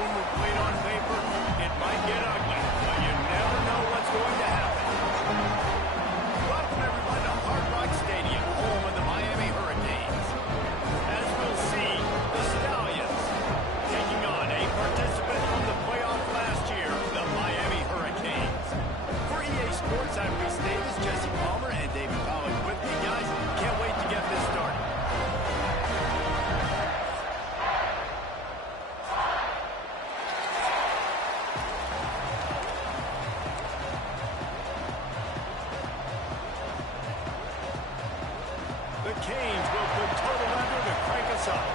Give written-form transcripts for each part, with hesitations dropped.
when we're played on paper, it might get ugly, but you never know what's going to happen. Welcome, everyone, to Hard Rock Stadium, home of the Miami Hurricanes. As we'll see, the Stallions taking on a participant from the playoff last year, the Miami Hurricanes. For EA Sports, I'm Reese Davis, Jesse Palmer, and David Pollack with me, guys. Can't wait to get this started. The Canes will put total under to crank us up.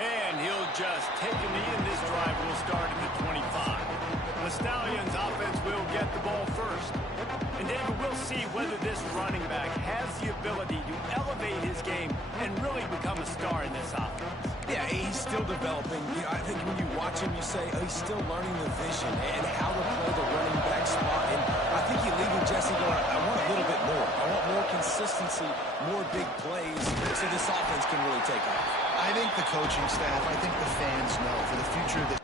And he'll just take a knee, and this drive will start at the 25. The Stallions offense will get the ball first. And David, we'll see whether this running back has the ability to elevate his game and really become a star in this offense. Yeah, he's still developing. I think when you watch him, you say, oh, he's still learning the vision and how to play the running back spot. And I think you're leaving Jesse going, I want a little bit more. I want more consistency, more big plays, so this offense can really take off. I think the coaching staff, I think the fans know for the future of this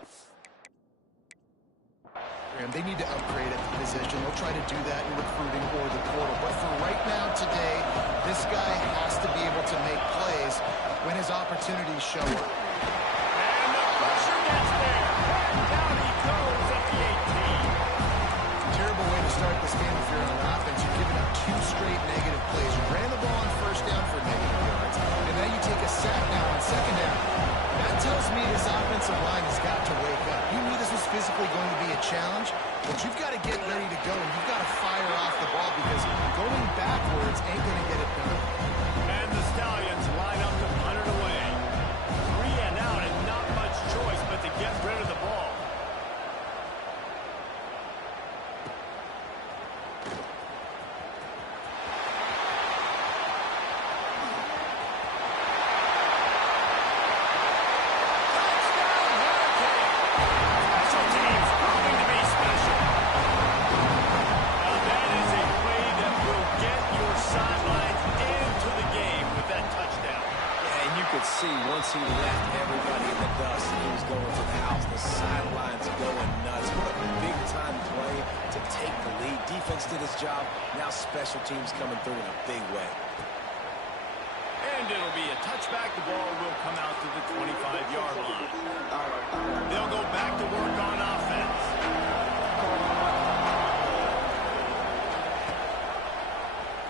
program, they need to upgrade at the position. They'll try to do that in recruiting or the portal. But for right now today, this guy has to be able to make plays when his opportunities show up. And the pressure gets there. And down he goes at the 18. Terrible way to start this game if you're on offense. You're giving up 2 straight negative plays. You ran the ball on first down for negative yards, and now you take a sack now on second down. That tells me this offensive line has got to wake up. You knew this was physically going to be a challenge, but you've got to get ready to go, and you've got to fire off the ball because going backwards ain't going to get it done. And the Stallions line up to punt it away. 3 and out, and not much choice but to get rid of the ball. See, once he left everybody in the dust and he was going to the house, the sidelines going nuts. What a big-time play to take the lead. Defense did its job. Now special teams coming through in a big way. And it'll be a touchback. The ball will come out to the 25-yard line. They'll go back to work on offense.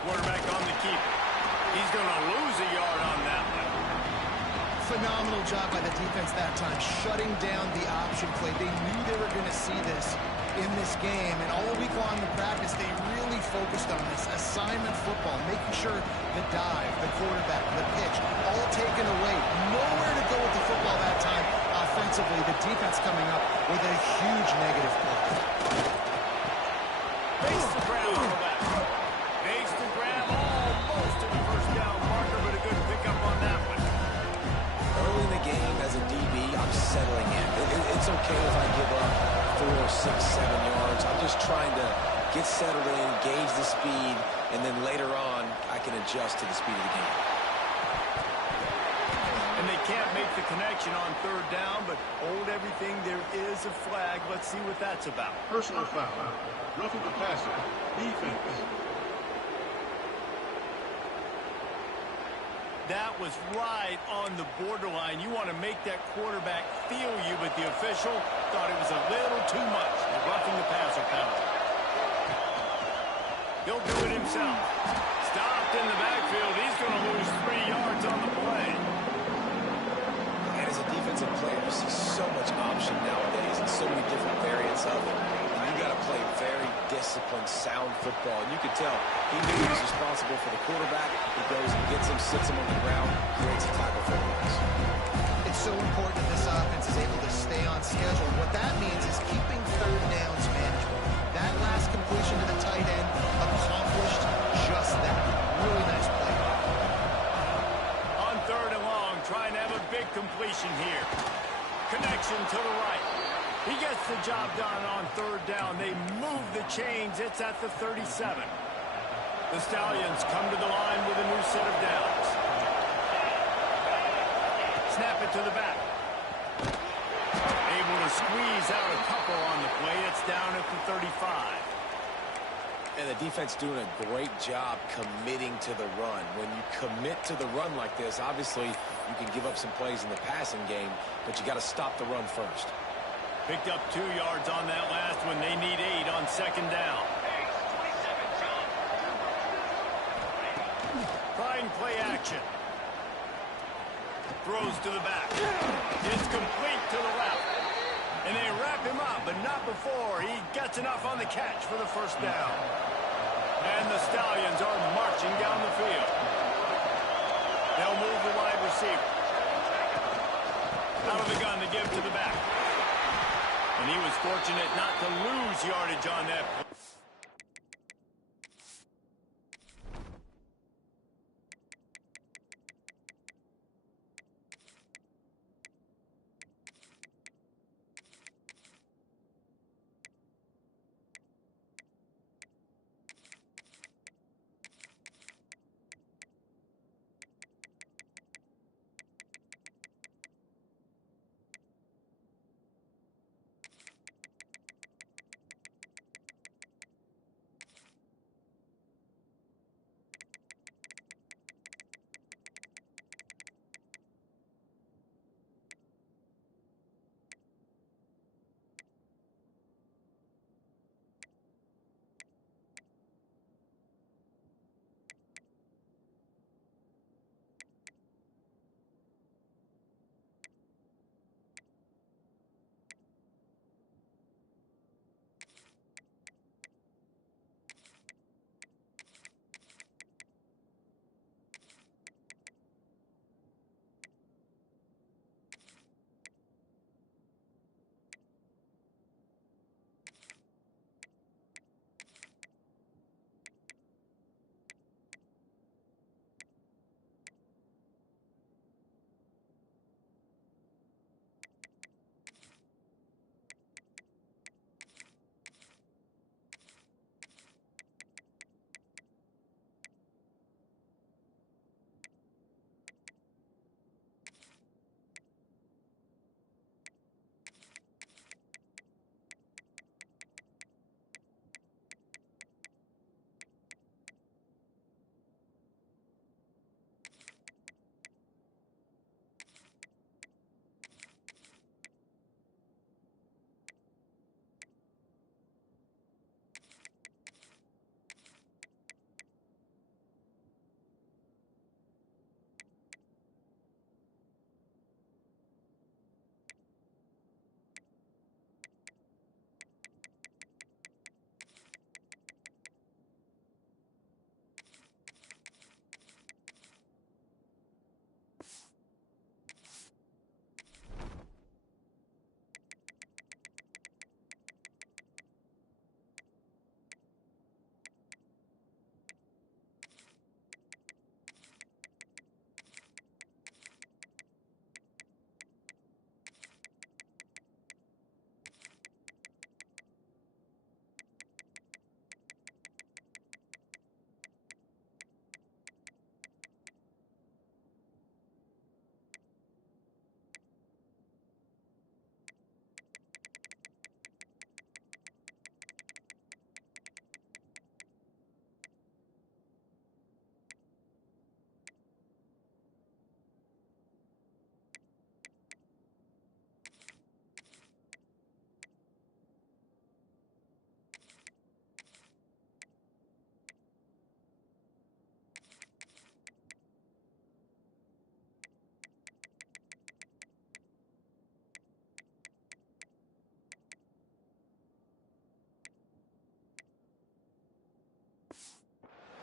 Quarterback on the keeper. He's going to lose a yard on that one. Phenomenal job by the defense that time, shutting down the option play. They knew they were going to see this in this game, and all week long in practice, they really focused on this assignment football, making sure the dive, the quarterback, the pitch, all taken away. Nowhere to go with the football that time offensively. The defense coming up with a huge negative play. Face the ground, quarterback. Face the ground, almost to the first down marker, but a good pickup on that one. Early in the game as a DB, I'm settling in. It's okay if I give up 4, 6, 7 yards. I'm just trying to get settled in, gauge the speed, and then later on, I can adjust to the speed of the game. And they can't make the connection on third down, but hold everything. There is a flag. Let's see what that's about. Personal foul. Roughing the passer. Defense. That was right on the borderline. You want to make that quarterback feel you, but the official thought it was a little too much. The roughing the passer penalty. He'll do it himself. Stopped in the backfield. He's going to lose 3 yards on the play. And as a defensive player, you see so much option nowadays and so many different variants of it. You got to play very disciplined, sound football. And you could tell he knew he was responsible for the quarterback. He goes and gets him, sits him on the ground, creates a tackle for the loss. It's so important that this offense is able to stay on schedule. What that means is keeping third downs manageable. That last completion to the tight end accomplished just that. Really nice play. On third and long, trying to have a big completion here. Connection to the right. He gets the job done on third down. They move the chains. It's at the 37. The Stallions come to the line with a new set of downs. Snap it to the back. Able to squeeze out a couple on the play. It's down at the 35. And the defense doing a great job committing to the run. When you commit to the run like this, obviously you can give up some plays in the passing game, but you got to stop the run first. Picked up 2 yards on that last one. They need 8 on second down. Trying play action. Throws to the back. It's complete to the left. And they wrap him up, but not before he gets enough on the catch for the first down. And the Stallions are marching down the field. They'll move the wide receiver. Out of the gun to give to the back. And he was fortunate not to lose yardage on that play.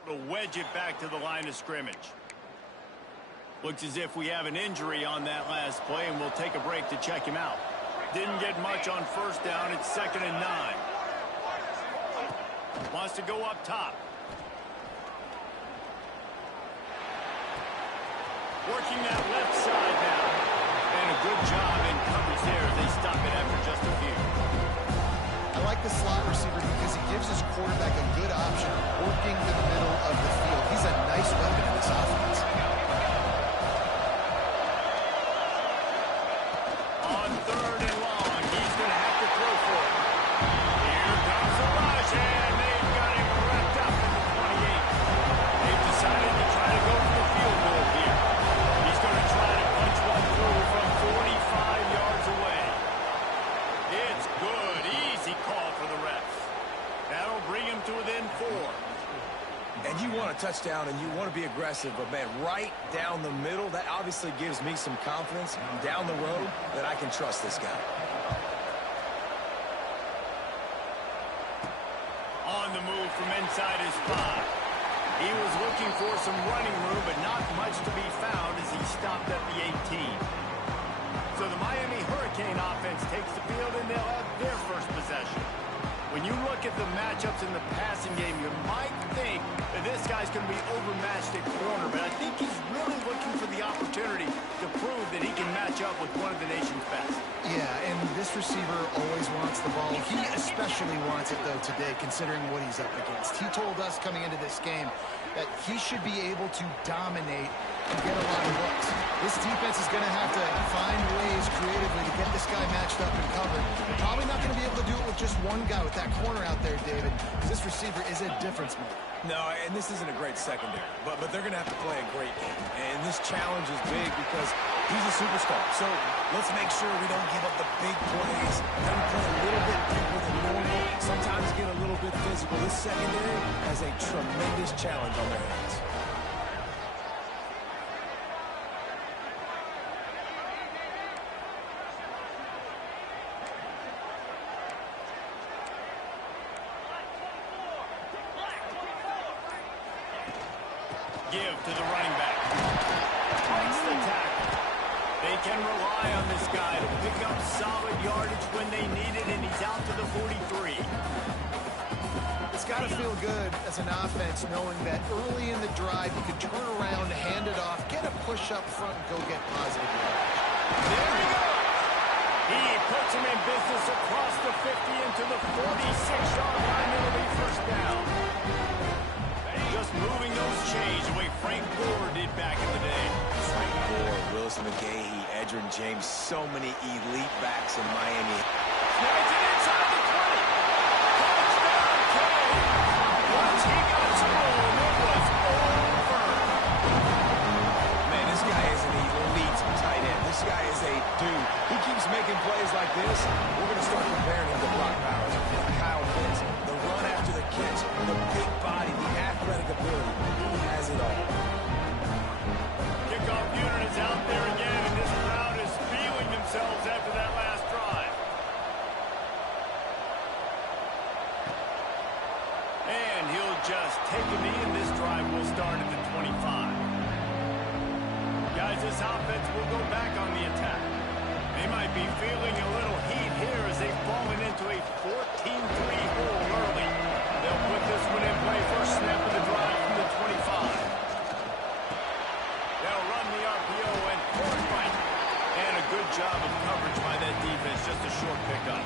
To wedge it back to the line of scrimmage. Looks as if we have an injury on that last play, and we'll take a break to check him out. Didn't get much on first down. It's 2nd and 9. Wants to go up top. Working that left side now. And a good job in coverage there. They stop it after just a few. I like the slot receiver because he gives his quarterback a good option working the middle of the field. He's a nice weapon in this offense. On 3rd and long, he's going to have to throw for it. Here comes the rush, and they've got him wrapped up at the 28. They've decided to try to go for the field goal here. He's going to try to punch one through from 45 yards away. It's good. Easy call for the refs. That'll bring him to within 4. And you want a touchdown and you want to be aggressive, but man, right down the middle, that obviously gives me some confidence down the road that I can trust this guy. On the move from inside his 5. He was looking for some running room, but not much to be found as he stopped at the 18. So the Miami Hurricane offense takes the field, and they'll have their first possession. When you look at the matchups in the passing game, you might think that this guy's going to be overmatched at corner, but I think he's really looking for the opportunity to prove that he can match up with one of the nation's best. Yeah, and this receiver always wants the ball. He especially wants it, though, today, considering what he's up against. He told us coming into this game that he should be able to dominate and get a lot of looks. This defense is going to have to find ways creatively to get this guy matched up and covered. They're probably not going to be able to do it with just one guy with that corner out there, David, because this receiver is a difference maker. No, and this isn't a great secondary, but they're going to have to play a great game. And this challenge is big because he's a superstar. So let's make sure we don't give up the big plays. Then play a little bit deeper than normal. Sometimes get a little bit physical. This secondary has a tremendous challenge on their hands. Give to the running back. Breaks the tackle. They can rely on this guy to pick up solid yardage when they need it, and he's out to the 43. It's got to feel good as an offense knowing that early in the drive you can turn around, hand it off, get a push up front, and go get positive yardage. There we go. He puts him in business across the 50 into the 46-yard line. It'll be first down. Just moving those chains the way Frank Gore did back in the day. Frank Gore, Wilson McGahee, Edgerrin James, so many elite backs in Miami. Snags it inside the 20. Touchdown, Kane. Once he got some room, it was over. Man, this guy is an elite tight end. This guy is a dude. He keeps making plays like this. We're going to start comparing him to Brock Bowers, Kyle Pitts, the run after the catch, the big body, the athletic ability. He has it all. Kickoff unit is out there again, and this crowd is feeling themselves after that last drive. And he'll just take a knee, and this drive will start at the 25. Guys, this offense will go back on the attack. They might be feeling a little heat here as they've fallen into a 14-3 hole early. They'll put this one in play first snap of the drive from the 25. They'll run the RPO and pull it right. And a good job of coverage by that defense. Just a short pickup.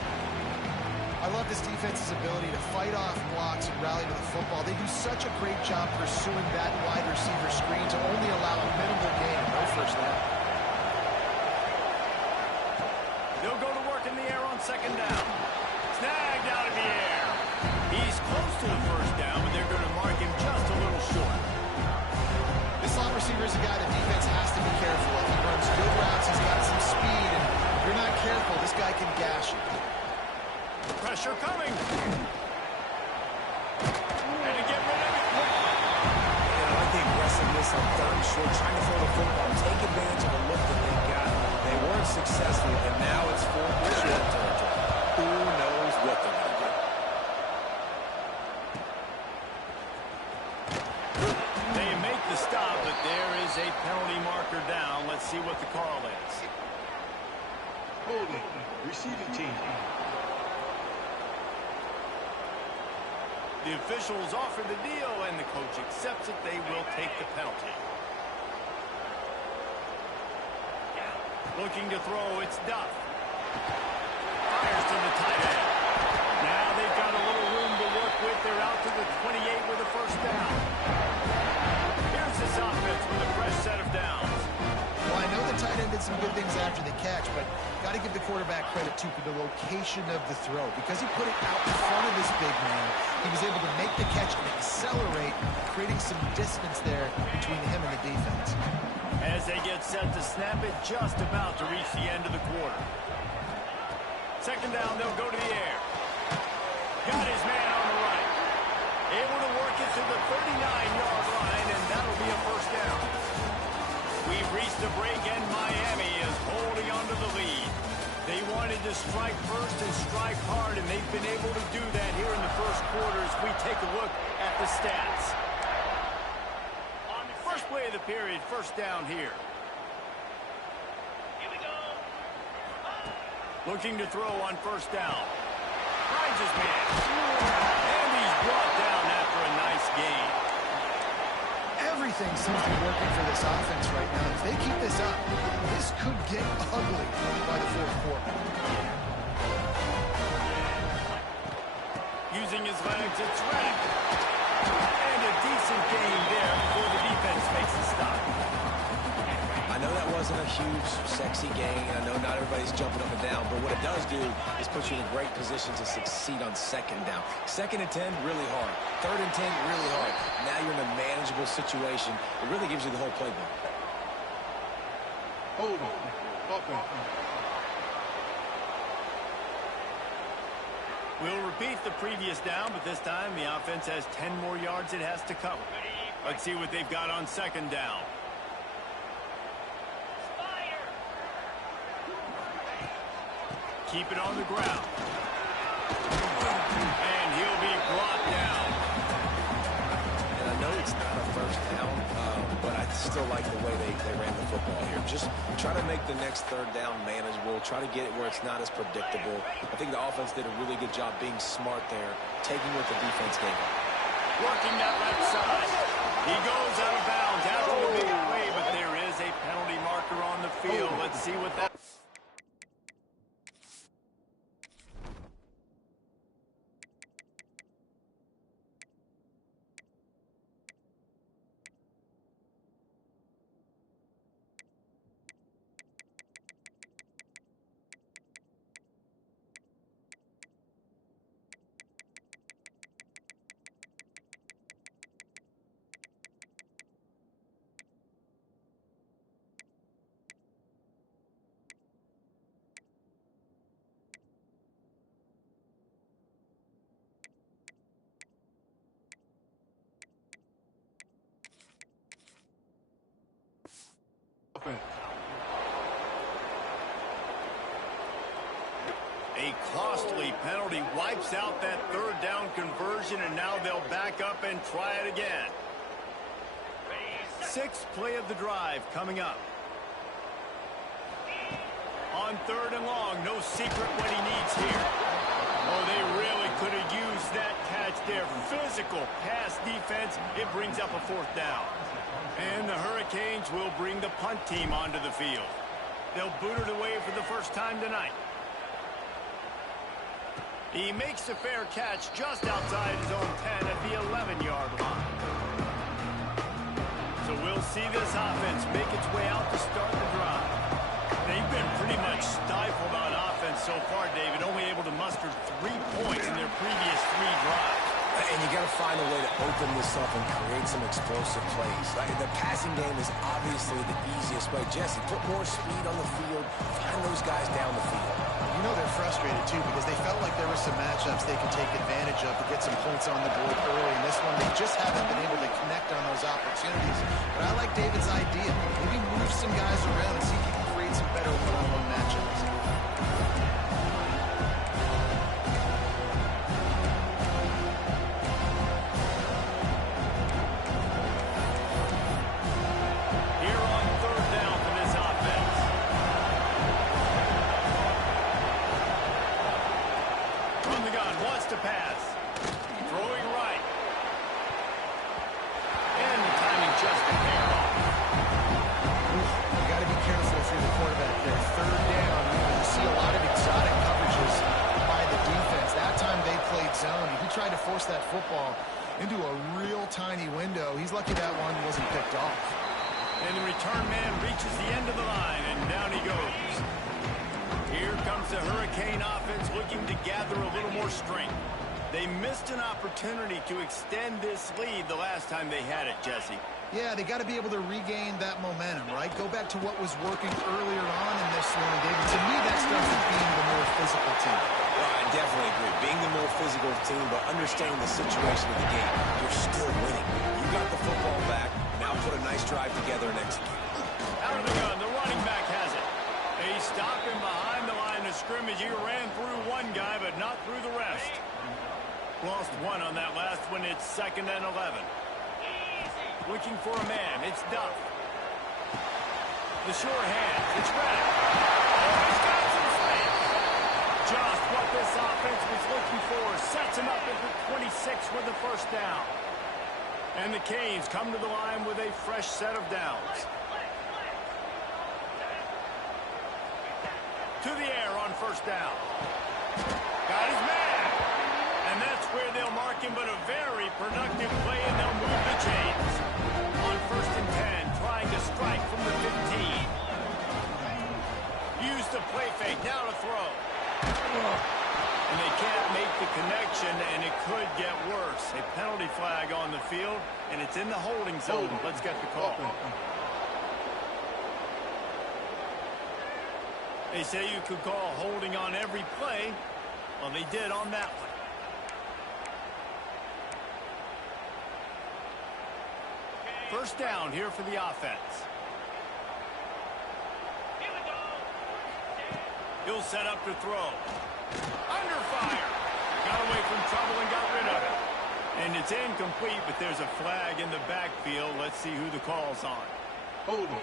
I love this defense's ability to fight off blocks and rally to the football. They do such a great job pursuing that wide receiver screen to only allow a minimal gain and no first down. They'll go to work in the air on second down. Snagged out of the air. He's close to the first down, but they're going to mark him just a little short. This slot receiver is a guy the defense has to be careful of. He runs good routes, he's got some speed, and if you're not careful, this guy can gash you. Pressure coming. And to get rid of it. I like the aggressiveness on 3rd and short, trying to throw the football, take advantage of the look that they got. They weren't successful, and now it's 4th and short territory. Who knows what they're going to do? They make the stop, but there is a penalty marker down. Let's see what the call is. Holding. Receiving team. The officials offer the deal, and the coach accepts it. They will take the penalty. Looking to throw, it's Duff. Fires to the tight end. Now they quarterback credit, too, for the location of the throw. Because he put it out in front of this big man, he was able to make the catch and accelerate, creating some distance there between him and the defense. As they get set to snap it, just about to reach the end of the quarter. Second down, they'll go to the air. Got his man on the right. Able to work it to the 39-yard line, and that'll be a first down. We've reached a break, and Miami is holding on to the lead. They wanted to strike first and strike hard, and they've been able to do that here in the first quarter as we take a look at the stats. First play of the period, first down here. Here we go. Looking to throw on first down. Finds his man. And he's brought down after a nice gain. Everything seems to be working for this offense right now. If they keep this up, this could get ugly by the fourth quarter. Using his legs, it's Reddick. And a decent gain there before the defense makes a stop. I know that wasn't a huge, sexy gain. I know not everybody's jumping up and down, but what it does do is put you in a great position to succeed on second down. Second and 10, really hard. Third and 10, really hard. Now you're in a manageable situation. It really gives you the whole playbook. Hold on. Offense. We'll repeat the previous down, but this time the offense has 10 more yards it has to cover. Let's see what they've got on second down. Keep it on the ground. And he'll be brought down. And I know it's not a first down, but I still like the way they ran the football here. Just try to make the next third down manageable. Try to get it where it's not as predictable. I think the offense did a really good job being smart there, taking what the defense gave them. Working that left side. He goes out of bounds after the big play, but there is a penalty marker on the field. Let's see what that... A costly penalty wipes out that third down conversion, and now they'll back up and try it again. Sixth play of the drive coming up. On third and long, no secret what he needs here. Oh, they really could have used that catch there. Physical pass defense. It brings up a fourth down. And the Hurricanes will bring the punt team onto the field. They'll boot it away for the first time tonight. He makes a fair catch just outside his own 10 at the 11-yard line. So we'll see this offense make its way out to start the drive. They've been pretty much stifled on offense so far, David, only able to muster 3 points in their previous 3 drives. And you got to find a way to open this up and create some explosive plays. The passing game is obviously the easiest way. Jesse, put more speed on the field. Find those guys down the field. You know they're frustrated, too, because they felt like there were some matchups they could take advantage of to get some points on the board early. In this one, they just haven't been able to connect on those opportunities. But I like David's idea. Maybe move some guys around and see if you can create some better one-on-one matchups. That football into a real tiny window. He's lucky that one wasn't picked off. And the return man reaches the end of the line, and down he goes. Here comes the Hurricane offense looking to gather a little more strength. They missed an opportunity to extend this lead the last time they had it, Jesse. Yeah, they got to be able to regain that momentum, right? Go back to what was working earlier on in this one, David. To me, that starts with being the more physical team. Well, I definitely agree. Being the more physical team, but understanding the situation of the game. You're still winning. You got the football back. Now put a nice drive together and execute. Out of the gun, the running back has it. He's stopping behind the line of scrimmage. He ran through one guy, but not through the rest. Lost one on that last one. It's 2nd and 11. Looking for a man. It's Duff. The sure hand. It's Red. Oh, he's got some space. Just what this offense was looking for. Sets him up at the 26 with the first down. And the Canes come to the line with a fresh set of downs. To the air on first down. Got his man. And that's where they'll mark him, but a very productive play, and they'll move the chains. On 1st and 10, trying to strike from the 15. Use the play fake, now to throw. And they can't make the connection, and it could get worse. A penalty flag on the field, and it's in the holding zone. Let's get the call. They say you could call holding on every play. Well, they did on that one. First down here for the offense. He'll set up to throw. Under fire. Got away from trouble and got rid of it. And it's incomplete, but there's a flag in the backfield. Let's see who the call's on. Hold on.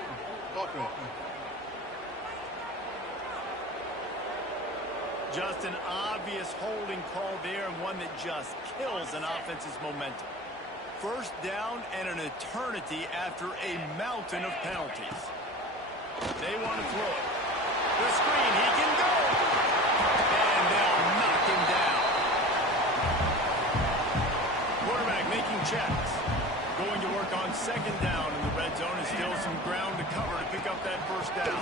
Just an obvious holding call there, and one that just kills an offense's momentum. First down and an eternity after a mountain of penalties. They want to throw it. The screen, he can go. And they'll knock him down. Quarterback making checks. Going to work on 2nd down in the red zone, and still some ground to cover to pick up that first down.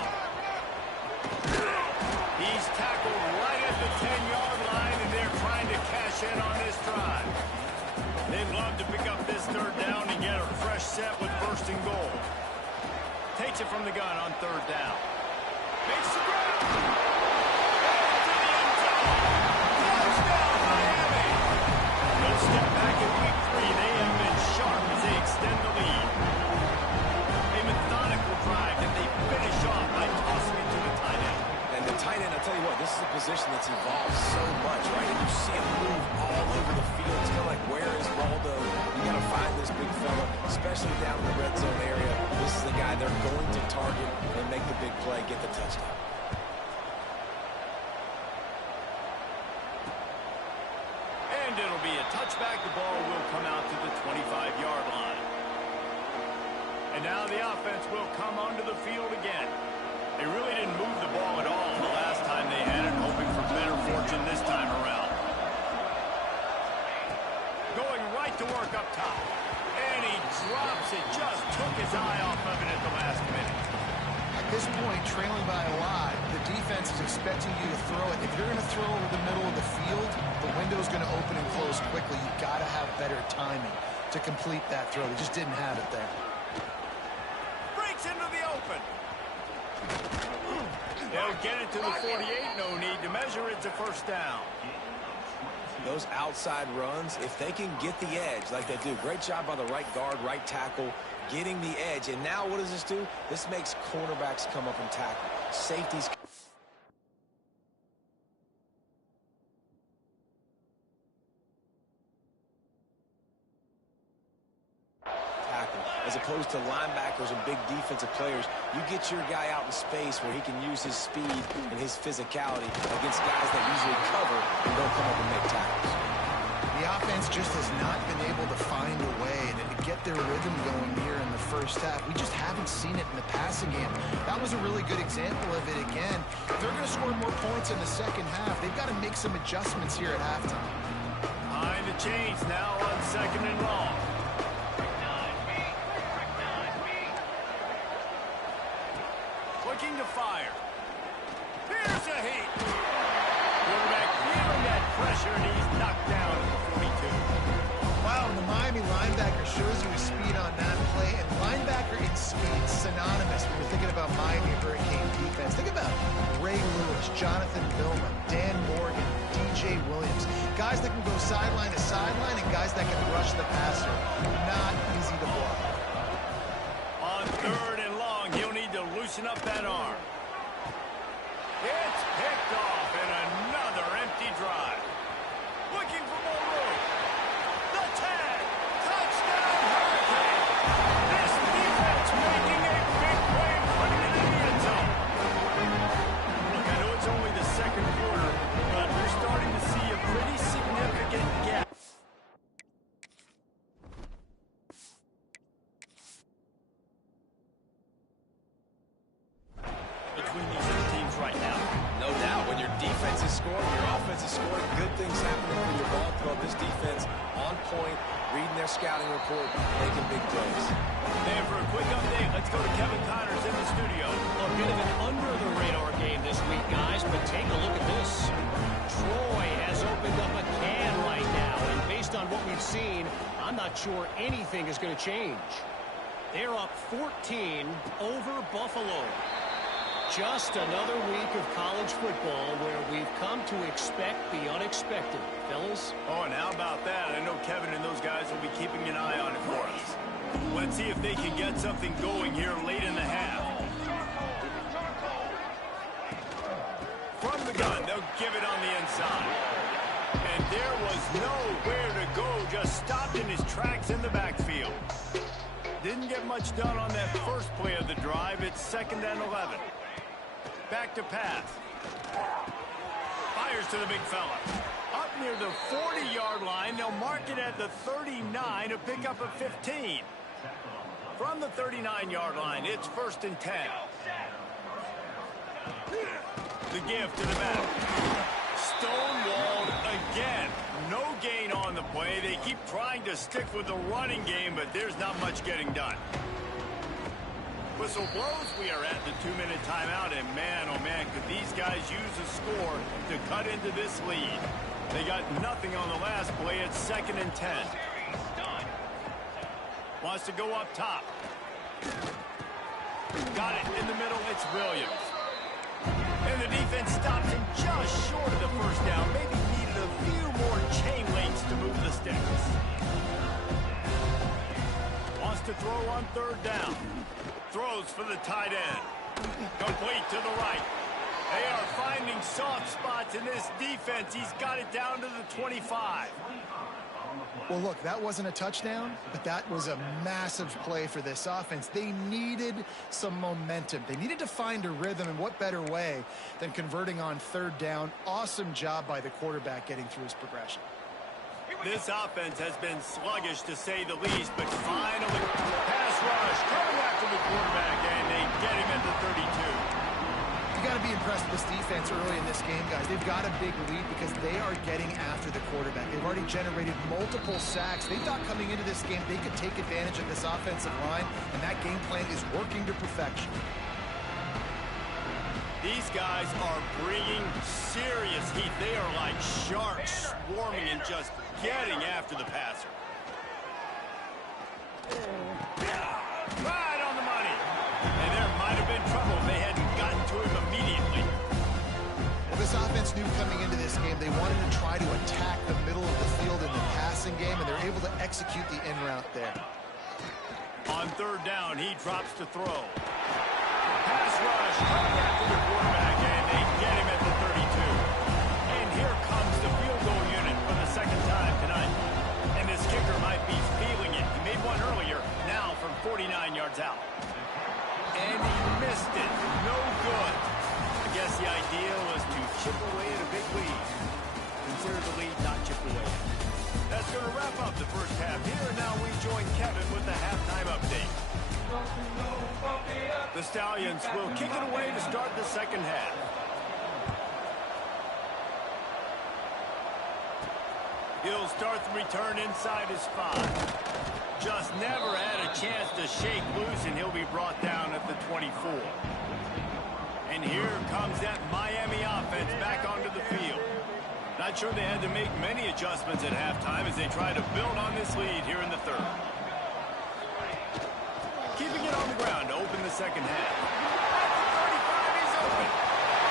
He's tackled right at the 10-yard line, and they're trying to cash in on this drive. They'd love to pick up this 3rd down and get a fresh set with 1st and goal. Takes it from the gun on 3rd down. Makes the grab. To the end zone. Touchdown, Miami. No step back in week 3. They have been sharp as they extend the lead. A methodical drive, and they finish off by tossing it to the tight end. And the tight end, I'll tell you what, this is a position that's evolved so much, right? And you see him move all over the field. It's kind of like, where is Waldo? You got to find this big fella, especially down in the red zone area. This is the guy they're going to target and make the big play, get the touchdown. And it'll be a touchback. The ball will come out to the 25-yard line. And now the offense will come onto the field again. They really didn't move the ball at all the last time they had it, hoping for better fortune this time around. Going right to work up top. And he drops it. Just took his eye off of it at the last minute. At this point, trailing by a lot, the defense is expecting you to throw it. If you're going to throw over the middle of the field, the window's going to open and close quickly. You've got to have better timing to complete that throw. They just didn't have it there. Breaks into the open. They'll get it to the 48. No need to measure. It's a first down. Those outside runs, if they can get the edge like they do, great job by the right guard, right tackle, getting the edge. And now what does this do? This makes cornerbacks come up and tackle. Safeties. As opposed to linebackers and big defensive players, you get your guy out in space where he can use his speed and his physicality against guys that usually cover and don't come up and make tackles. The offense just has not been able to find a way to get their rhythm going here in the first half. We just haven't seen it in the passing game. That was a really good example of it again. If they're going to score more points in the second half, they've got to make some adjustments here at halftime. Behind the chains now on 2nd and long. Looking to fire. Here Here's a heat. Quarterback feeling that pressure, and he's knocked down at the 42. Wow, and the Miami linebacker shows you his speed on that play. And linebacker in speed, synonymous when you're thinking about Miami Hurricane defense. Think about Ray Lewis, Jonathan Vilma, Dan Morgan, DJ Williams. Guys that can go sideline to sideline and guys that can rush the passer. Not easy to block. On 3rd and long, he'll need to loosen up that arm. It's picked off and another empty drive. Looking for more room. The tag. Touchdown Hurricane. This defense making a big play in front of the end zone. Look, I know it's only the second quarter, but we're starting to see a pretty significant gap between these two teams right now. No doubt, when your defense is scoring, your offense is scoring, good things happening for your ball club. This defense on point, reading their scouting report, making big plays. And for a quick update, let's go to Kevin Connors in the studio. A bit of an under-the-radar game this week, guys, but take a look at this. Troy has opened up a can right now, and based on what we've seen, I'm not sure anything is going to change. They're up 14 over Buffalo. Just another week of college football where we've come to expect the unexpected. Fellas? Oh, and how about that? I know Kevin and those guys will be keeping an eye on it for us. Let's see if they can get something going here late in the half. From the gun, they'll give it on the inside. And there was nowhere to go, just stopped in his tracks in the backfield. Didn't get much done on that first play of the drive. It's 2nd and 11. Back to pass. Fires to the big fella. Up near the 40-yard line. They'll mark it at the 39 to pick up a 15. From the 39-yard line, it's 1st and 10. The give to the back. Stonewalled again. No gain on the play. They keep trying to stick with the running game, but there's not much getting done. Whistle blows. We are at the 2-minute timeout, and man, oh man, could these guys use a score to cut into this lead. They got nothing on the last play. It's 2nd and 10. Wants to go up top. Got it in the middle. It's Williams. And the defense stops him just short of the first down. Maybe needed a few more chain links to move the sticks. Wants to throw on 3rd down. Throws for the tight end. Complete to the right. They are finding soft spots in this defense. He's got it down to the 25. Well, look, that wasn't a touchdown, but that was a massive play for this offense. They needed some momentum. They needed to find a rhythm, and what better way than converting on 3rd down. Awesome job by the quarterback getting through his progression. This offense has been sluggish, to say the least, but finally, pass rush coming after the quarterback, and they get him at the 32. You got to be impressed with this defense early in this game, guys. They've got a big lead because they are getting after the quarterback. They've already generated multiple sacks. They thought coming into this game they could take advantage of this offensive line, and that game plan is working to perfection. These guys are bringing serious heat. They are like sharks swarming and just getting after the passer. Right on the money. And there might have been trouble if they hadn't gotten to him immediately. Well, this offense knew coming into this game they wanted to try to attack the middle of the field in the passing game, and they're able to execute the in route there. On 3rd down, he drops to throw. Pass rush coming after the quarterback, and they get him at the 32. And here comes the field goal unit for the 2nd time tonight. And this kicker might be feeling it. He made one earlier, now from 49 yards out. And he missed it. No good. I guess the idea was to chip away at a big lead. Consider the lead not chip away. That's going to wrap up the first half here, and now we join Kevin with the halftime update. The Stallions will kick it away to start the 2nd half. He'll start the return inside his 5. Just never had a chance to shake loose, and he'll be brought down at the 24. And here comes that Miami offense back onto the field. Not sure they had to make many adjustments at halftime as they try to build on this lead here in the third. Keeping it on the ground to open the second half. At the 35, he's open.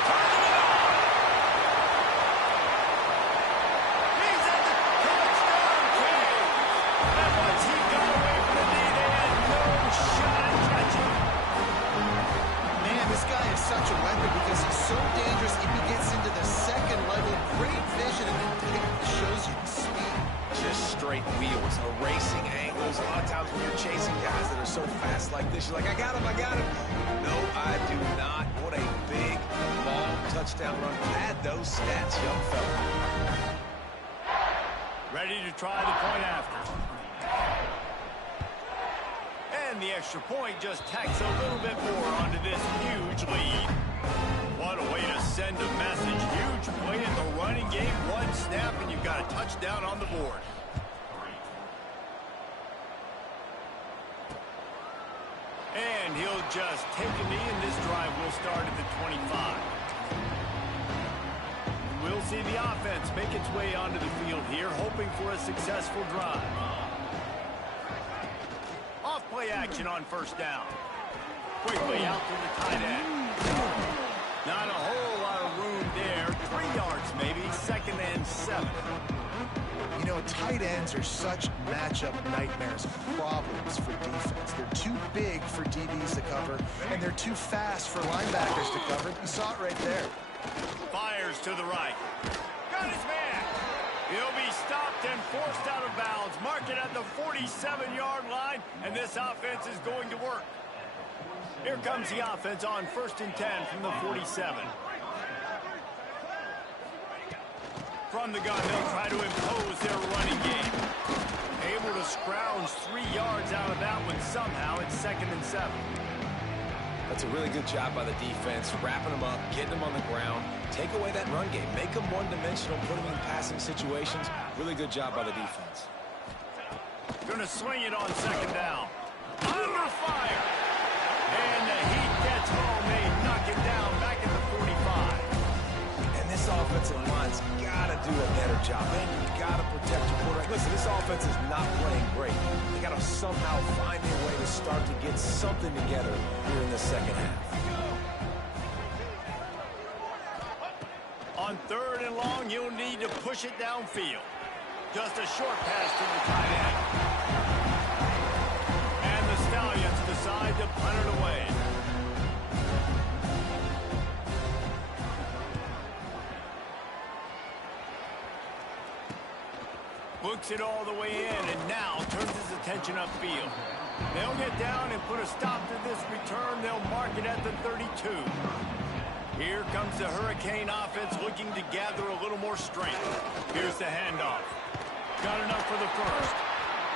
Turning it on. He's at the touchdown cave. And once he got away from the knee, they had no shot at catching. Man, this guy is such a weapon because he's so dangerous if he gets into the second level. Great vision, and it shows you speed. Just straight wheels, erasing angles. A lot of times when you're chasing guys that are so fast like this, you're like, I got him, I got him. No, I do not. What a big, long touchdown run. Add those stats, young fella. Ready to try the point after. And the extra point just tacks a little bit more onto this huge lead. What a way to send a message. Huge play in the running game. One snap, and you've got a touchdown on the board. And he'll just take a knee, and this drive will start at the 25. We'll see the offense make its way onto the field here, hoping for a successful drive. Off-play action on first down. Quickly out to the tight end. Not a whole lot of room there. 3 yards maybe, 2nd and 7. You know, tight ends are such matchup nightmares, problems for defense. They're too big for DBs to cover, and they're too fast for linebackers to cover. You saw it right there. Fires to the right. Got his man. He'll be stopped and forced out of bounds. Mark it at the 47-yard line, and this offense is going to work. Here comes the offense on 1st and 10 from the 47. From the gun, they'll try to impose their running game. Able to scrounge 3 yards out of that one somehow. It's 2nd and 7. That's a really good job by the defense, wrapping them up, getting them on the ground, take away that run game, make them one-dimensional, put them in passing situations. Really good job by the defense. Gonna swing it on 2nd down. Under fire. And the heat gets home. They knock it down back at the 45. And this offensive line's got to do a better job. Man, you got to protect your quarterback. Listen, this offense is not playing great. They got to somehow find a way to start to get something together here in the second half. On 3rd and long, you'll need to push it downfield. Just a short pass to the tight end. And the Stallions decide to punt it away. Books it all the way in, and now turns his attention upfield. They'll get down and put a stop to this return. They'll mark it at the 32. Here comes the Hurricane offense looking to gather a little more strength. Here's the handoff. Got enough for the first.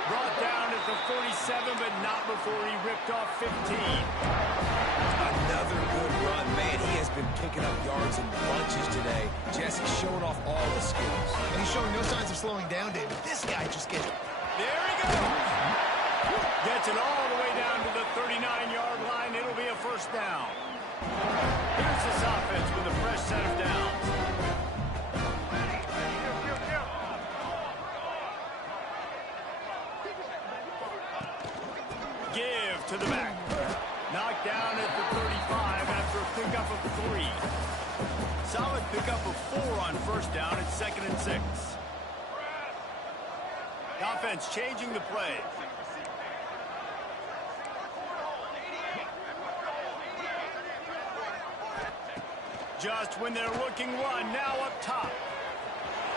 Brought down at the 47, but not before he ripped off 15. Another good run. Man, he has been picking up yards in bunches today. Jesse showing off all the skills. And he's showing no signs of slowing down, David. This guy just gets... There he goes. Gets it all the way down to the 39-yard line. It'll be a first down. Here's this offense with a fresh set of downs. Give to the back. Knocked down at the 35 after a pickup of 3. Solid pickup of 4 on first down. It's 2nd and 6. The offense changing the play. Just when they're looking run, now up top.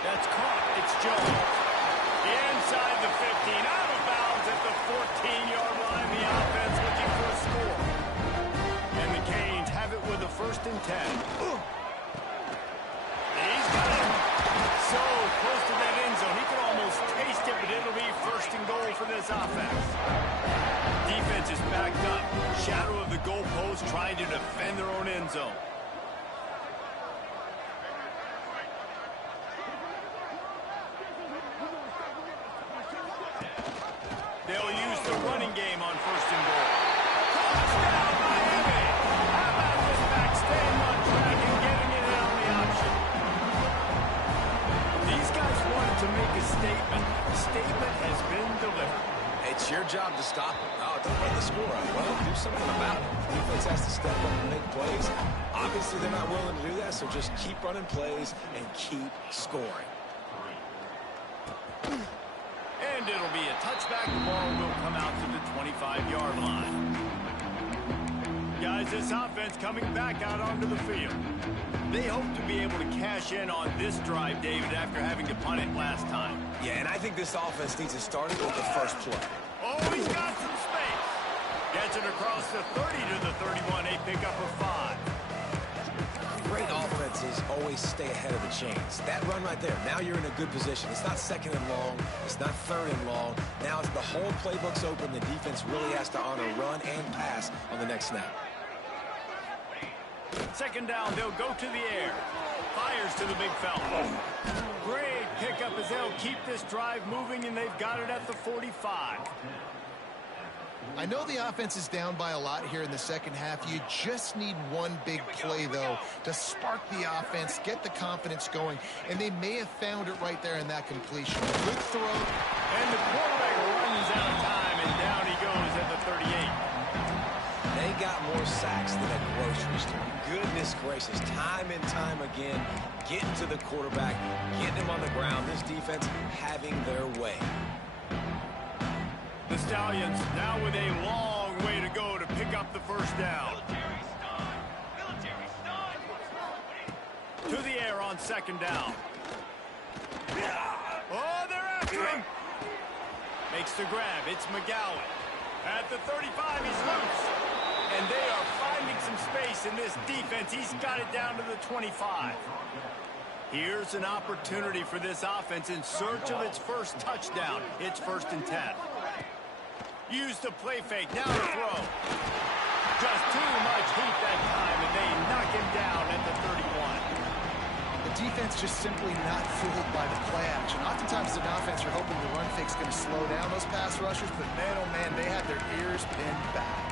That's caught. It's Jones. Inside the 15, out of bounds at the 14-yard line. The offense looking for a score. And the Canes have it with a 1st and 10. He's got it. So close to that end zone. He can almost taste it, but it'll be 1st and goal for this offense. Defense is backed up. Shadow of the goalpost trying to defend their own end zone. They'll use the running game on 1st and goal. Touchdown, Miami! How about this back stand? statement. The statement has been delivered. It's your job to stop him. Oh, don't let the score up. Well, do something about it. The defense has to step up and make plays. Obviously, they're not willing to do that, so just keep running plays and keep scoring. And it'll be a touchback. The ball will come out to the 25-yard line. Guys, this offense coming back out onto the field. They hope to be able to cash in on this drive, David, after having to punt it last time. Yeah, and I think this offense needs to start with the first play. Oh, he's got some space. Gets it across the 30 to the 31, a pickup of 5. Great offenses always stay ahead of the chains. That run right there, now you're in a good position. It's not second and long. It's not third and long. Now the whole playbook's open. The defense really has to honor run and pass on the next snap. Second down, they'll go to the air. Fires to the big fella. Great pickup as they'll keep this drive moving, and they've got it at the 45. I know the offense is down by a lot here in the second half. You just need one big play, though, to spark the offense, get the confidence going, and they may have found it right there in that completion. Good throw. And the quarterback runs out of time, and down he goes at the 38. They got more sacks than a grocery store. Goodness gracious, time and time again, getting to the quarterback, getting him on the ground. This defense having their way. The Stallions now with a long way to go to pick up the first down. To the air on second down. Oh, they're after him. Makes the grab. It's McGowan. At the 35, he's loose. And they are finding some space in this defense. He's got it down to the 25. Here's an opportunity for this offense in search of its first touchdown. It's 1st and 10. Use the play fake, now to throw. Just too much heat that time, and they knock him down at the 31. The defense just simply not fooled by the play action. Oftentimes, as an offense, you're hoping the run fake's going to slow down those pass rushers, but man, oh man, they had their ears pinned back.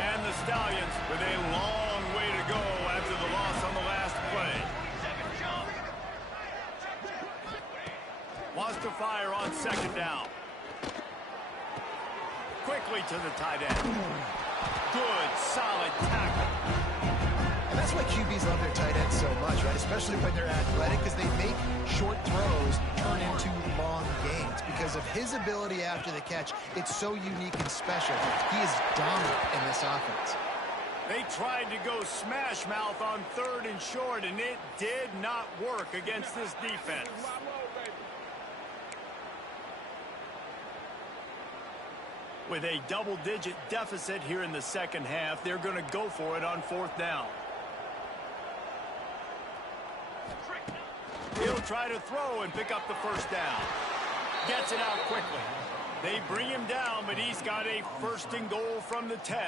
And the Stallions with a long way to go after the loss on the last play. Wants to fire on second down. Quickly to the tight end. Good, solid tackle. And that's why QBs love their tight ends so much, right? Especially when they're athletic, because they make short throws turn into long gains. Because of his ability after the catch, it's so unique and special. He is dominant in this offense. They tried to go smash mouth on 3rd and short, and it did not work against this defense. With a double-digit deficit here in the second half, they're going to go for it on 4th down. He'll try to throw and pick up the first down. Gets it out quickly. They bring him down, but he's got a 1st and goal from the 10.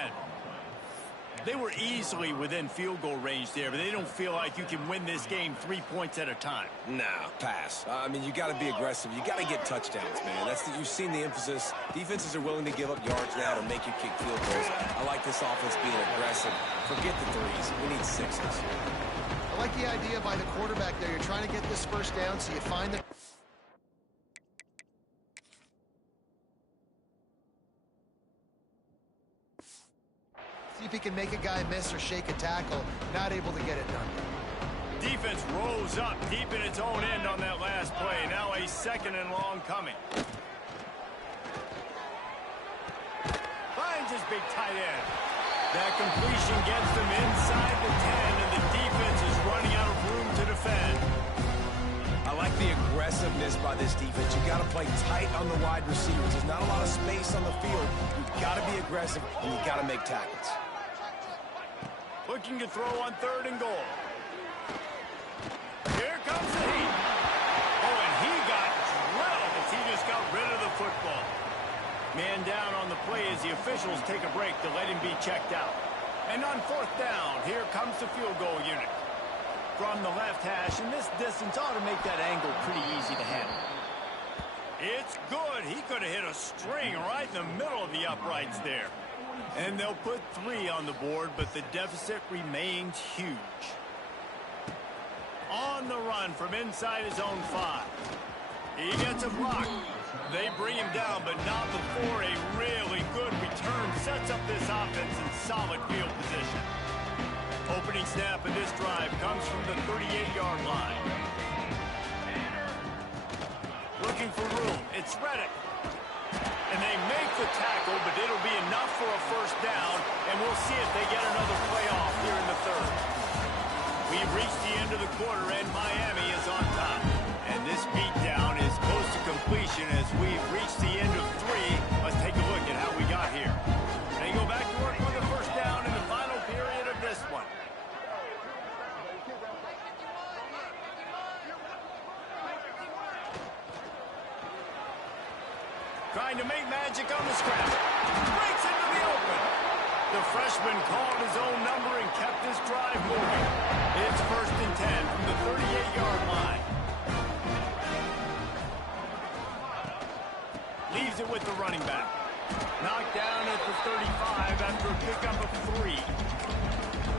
They were easily within field goal range there, but they don't feel like you can win this game 3 points at a time. Nah, pass. I mean, you got to be aggressive. You got to get touchdowns, man. You've seen the emphasis. Defenses are willing to give up yards now to make you kick field goals. I like this offense being aggressive. Forget the threes. We need 6s. I like the idea by the quarterback there. You're trying to get this first down, so you find the... See if he can make a guy miss or shake a tackle. Not able to get it done. Defense rose up deep in its own end on that last play. Now a 2nd and long coming. Finds his big tight end. That completion gets them inside the 10, and the defense is running out of room to defend. I like the aggressiveness by this defense. You got to play tight on the wide receivers. There's not a lot of space on the field. You've got to be aggressive, and you got to make tackles. Looking to throw on 3rd and goal. Here comes the heat. Oh, and he got drilled as he just got rid of the football. Man down on the play as the officials take a break to let him be checked out. And on 4th down, here comes the field goal unit. From the left hash, and this distance ought to make that angle pretty easy to handle. It's good. He could have hit a string right in the middle of the uprights there. And they'll put 3 on the board, but the deficit remains huge. On the run from inside his own 5. He gets a block. They bring him down, but not before a really good return sets up this offense in solid field position. Opening snap of this drive comes from the 38-yard line. Looking for room. It's Reddick. And they make the tackle, but it'll be enough for a first down, and we'll see if they get another playoff here in the third. We've reached the end of the quarter, and Miami is on top. And this beatdown is close to completion as we've reached the end of 3. Let's take a look at how we got here. They go back to work with the first down in the final period of this one. Trying to make magic on the scramble. Breaks into the open. The freshman called his own number and kept this drive moving. It's 1st and 10 from the 38-yard line. Leaves it with the running back. Knocked down at the 35 after a pickup of 3.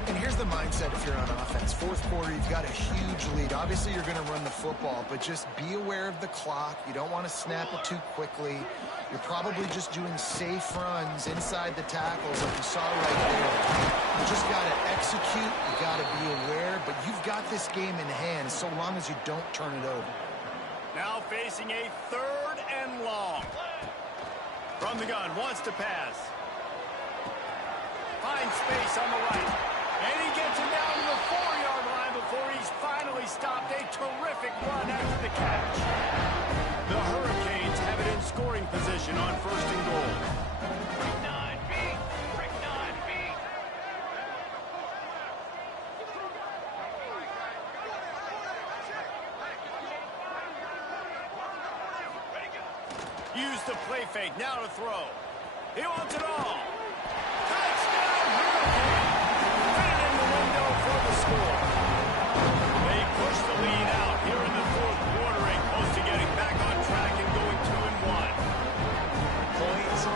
And here's the mindset if you're on offense. 4th quarter, you've got a huge lead. Obviously, you're going to run the football, but just be aware of the clock. You don't want to snap it too quickly. You're probably just doing safe runs inside the tackles like you saw right there. You just got to execute. You got to be aware, but you've got this game in hand so long as you don't turn it over. Now facing a 3rd and long. From the gun, wants to pass. Finds space on the right. And he gets him down to the 4-yard line before he's finally stopped. A terrific run after the catch. The Hurricanes have it in scoring position on 1st and goal. Use the play fake, now to throw. He wants it all. Touchdown, Hurricane! Fit it in the window for the score. They push the lead out here in the 4th quarter and close to getting back on track and going 2-1.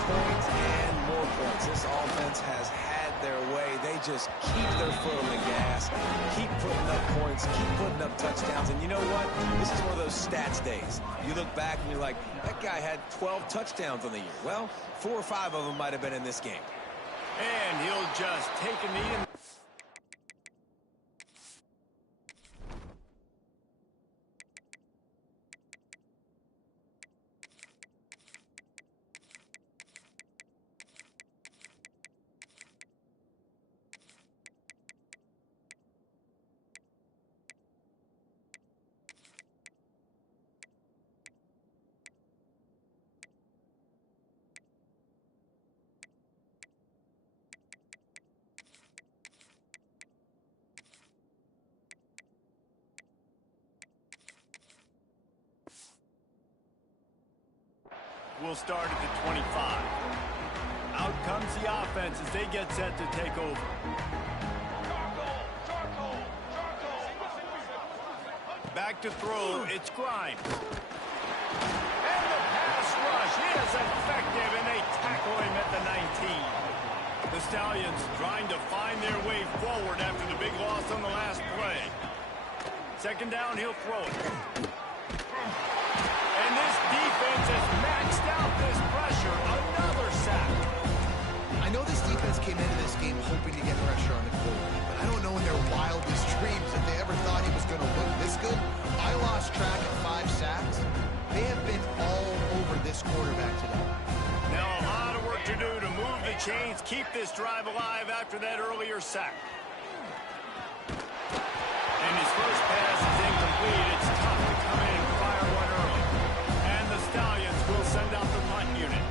Points, and more points. This offense has had their way. They just keep their foot on the gas, keep putting up points, keep putting up touchdowns. And you know what? This is one of those stats days. You look back and you're like, that guy had 12 touchdowns on the year. Well, 4 or 5 of them might have been in this game. And he'll just take a knee and... We'll start at the 25. Out comes the offense as they get set to take over. Back to throw, it's Grimes. And the pass rush is effective, and they tackle him at the 19. The Stallions trying to find their way forward after the big loss on the last play. 2nd down, he'll throw it. And this defense has maxed out this pressure. Another sack. I know this defense came into this game hoping to get pressure on the quarterback, but I don't know in their wildest dreams if they ever thought he was going to look this good. I lost track of 5 sacks. They have been all over this quarterback today. Now a lot of work to do to move the chains, keep this drive alive after that earlier sack. And his first pass is incomplete. It's tough to come in and fire one early. And the Stallions will send out the punt unit.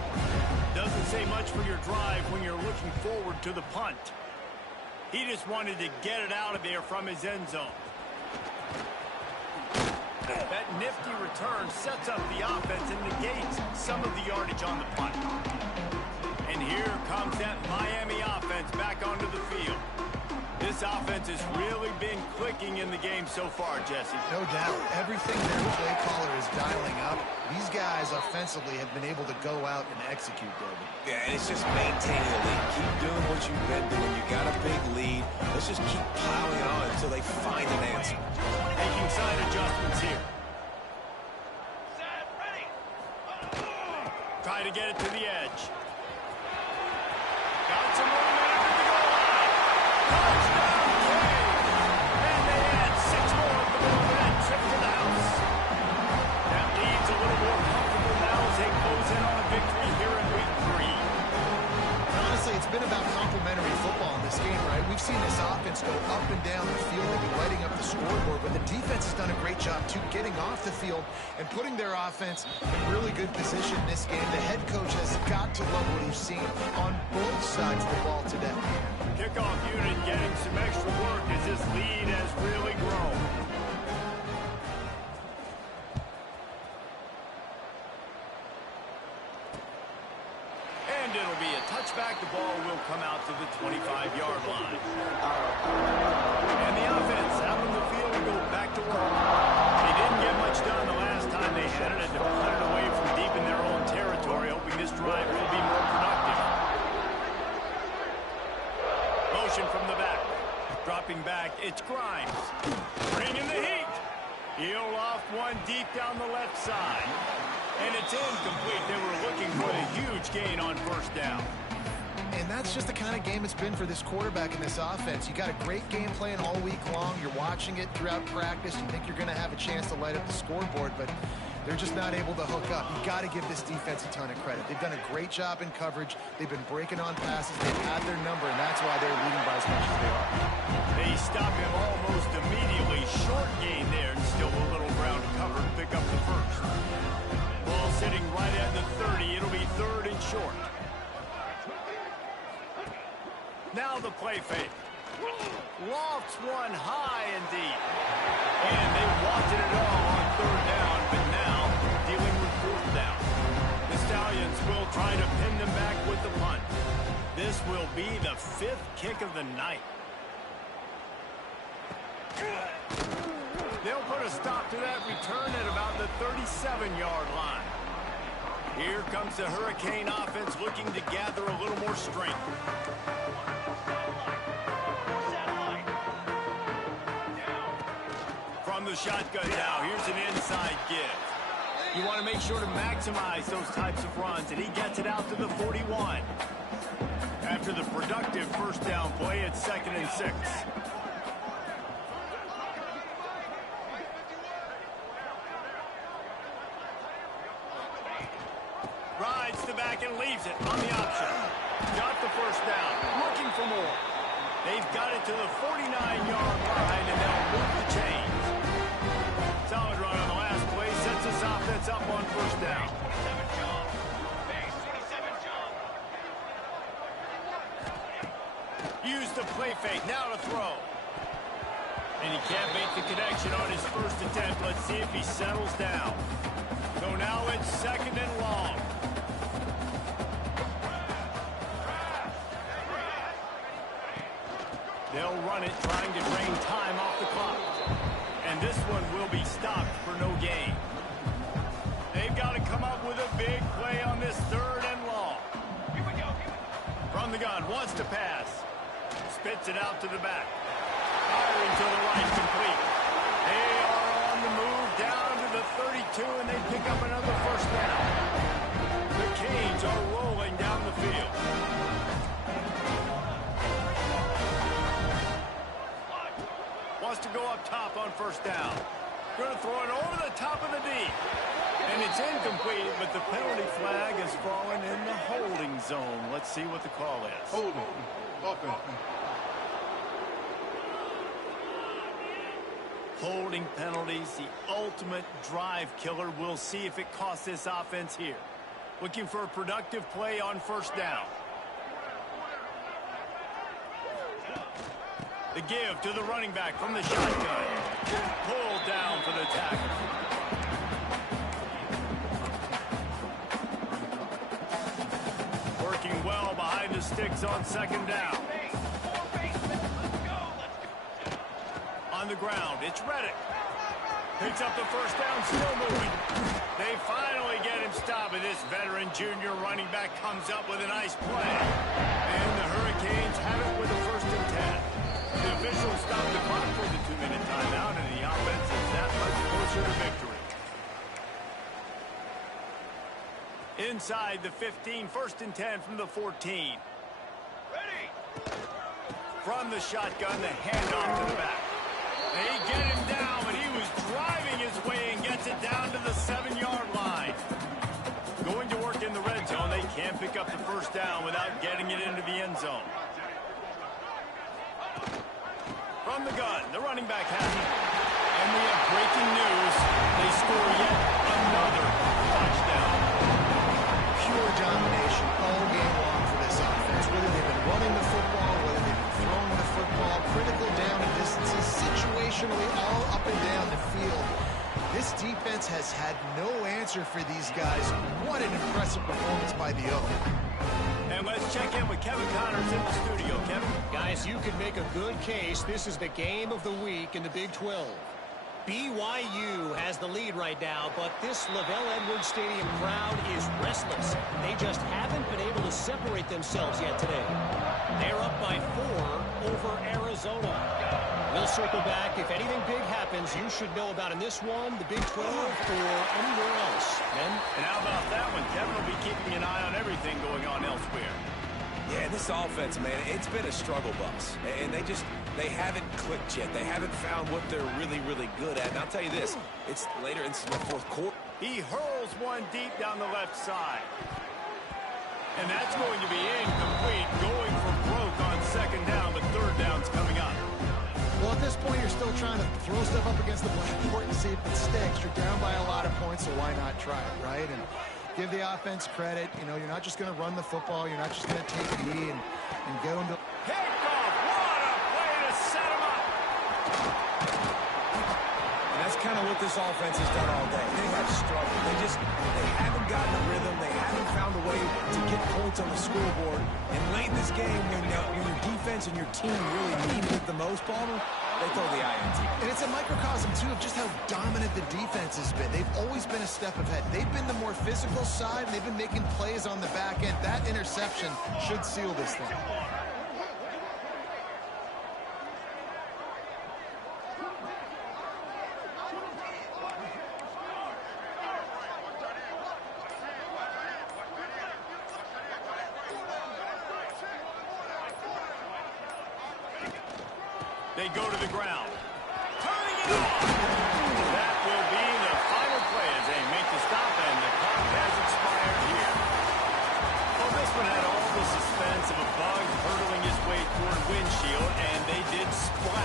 Doesn't say much for your drive when you're looking forward to the punt. He just wanted to get it out of there from his end zone. That nifty return sets up the offense and negates some of the yardage on the punt. And here comes that Miami offense back onto the field. This offense has really been clicking in the game so far, Jesse. No doubt. Everything their play caller is dialing up. These guys offensively have been able to go out and execute, David. Yeah, and it's just maintaining the lead. Keep doing what you've been doing. You got a big lead. Let's just keep piling on until they find an answer. Making side adjustments here. Try to get it to the edge. Got some momentum at the goal line. Touchdown, King! And they add 6 more at the moment and trip to the house. That leads a little more comfortable now as they close in on a victory here in week 3. Honestly, it's been about complementary football in this game, right? We've seen this offense go up and down the field. They've been lighting up the scoreboard, but the defense has done a great job, too, getting off the field and putting their offense in really good position in this game. The head coach has got to love what he's seen on both sides of the ball today. Kickoff unit getting some extra work as this lead has really grown. And it'll be a touchback. The ball will come out to the 25-yard line. And the offense out on the field will go back to work. They didn't get much done the last time they had it, and to put it away from deep in their own territory, hoping this drive will be more productive. Motion from the back. Dropping back, it's Grimes. Bringing the heat. He'll loft one deep down the left side. And it's incomplete. They were looking for a huge gain on first down. And that's just the kind of game it's been for this quarterback in this offense. You got a great game plan all week long. You're watching it throughout practice. You think you're going to have a chance to light up the scoreboard, but they're just not able to hook up. You got to give this defense a ton of credit. They've done a great job in coverage. They've been breaking on passes. They've had their number, and that's why they're leading by as much as they are. They stop him almost immediately. Short gain there, and still a little ground to cover to pick up the first. Ball sitting right at the 30. It'll be 3rd and short. Now the play fake. Lofts one high and deep. And they wanted it all on 3rd down, but now dealing with 4th down. The Stallions will try to pin them back with the punt. This will be the 5th kick of the night. They'll put a stop to that return at about the 37-yard line. Here comes the Hurricane offense looking to gather a little more strength. From the shotgun now, here's an inside give. You want to make sure to maximize those types of runs, and he gets it out to the 41. After the productive first down play, it's 2nd and 6. Rides the back and leaves it on the option. Got the first down. Looking for more. They've got it to the 49-yard line, and they'll move the chains. Solid run on the last play. Sets this offense up on first down. Use the play fake. Now to throw. And he can't make the connection on his first attempt. Let's see if he settles down. So now it's 2nd and long. They'll run it, trying to drain time off the clock. And this one will be stopped for no gain. They've got to come up with a big play on this 3rd and long. From the gun, wants to pass. Spits it out to the back. Firing to the right, complete. They are on the move down to the 32, and they pick up another first down. The Canes are rolling down the field. Wants to go up top on first down. Going to throw it over the top of the D. And it's incomplete, but the penalty flag has fallen in the holding zone. Let's see what the call is. Holding. Offense. Holding penalties, the ultimate drive killer. We'll see if it costs this offense here. Looking for a productive play on first down. The give to the running back from the shotgun. Pulled down for the tackle. Working well behind the sticks on 2nd down. On the ground, it's Reddick. Picks up the first down, still moving. They finally get him stopped. This veteran junior running back comes up with a nice play. And the Hurricanes have it with a 1st and 10. The officials stop the clock for the 2-minute timeout, and the offense is that much closer to victory. Inside the 15, 1st and 10 from the 14. Ready. From the shotgun, the handoff to the back. They get him down, but he was driving his way and gets it down to the 7-yard line. Going to work in the red zone, they can't pick up the 1st down without getting it into the end zone. From the gun, the running back has it. And we have breaking news. They score yet another touchdown. Pure domination all game long for this offense. Whether they've been running the football, whether they've been throwing the football, critical down and distances, situationally all up and down the field. This defense has had no answer for these guys. What an impressive performance by the O. And let's check in with Kevin Connors in the studio. Kevin? Guys, you could make a good case. This is the game of the week in the Big 12. BYU has the lead right now, but this Lavelle Edwards Stadium crowd is restless. They just haven't been able to separate themselves yet today. They're up by 4 over Arizona. We'll circle back. If anything big happens, you should know about in this one, the Big 12, or anywhere else. Ben? And how about that one? Kevin will be keeping an eye on everything going on elsewhere. Yeah, this offense, man, it's been a struggle bus. And they haven't clicked yet. They haven't found what they're really, really good at. And I'll tell you this, it's later into the 4th quarter. He hurls one deep down the left side. And that's going to be incomplete, going for broke on 2nd down, but 3rd down's coming up. Well, at this point, you're still trying to throw stuff up against the blackboard and see if it sticks. You're down by a lot of points, so why not try it, right? And give the offense credit. You know, you're not just going to run the football. You're not just going to take a knee and get them to... Pickoff! What a play to set him up! And that's kind of what this offense has done all day. They have struggled. They haven't gotten a rhythm. They haven't found a way to get points on the scoreboard. And late in this game, when your defense and your team really needed it the most, Palmer, they throw the INT. And it's a microcosm, too, of just how dominant the defense has been. They've always been a step ahead. They've been the more physical side, and they've been making plays on the back end. That interception should seal this thing. They go to the ground. Turning it off. That will be the final play as they make the stop, and the clock has expired here. Well, this one had all the suspense of a bug hurtling his way toward windshield, and they did splash.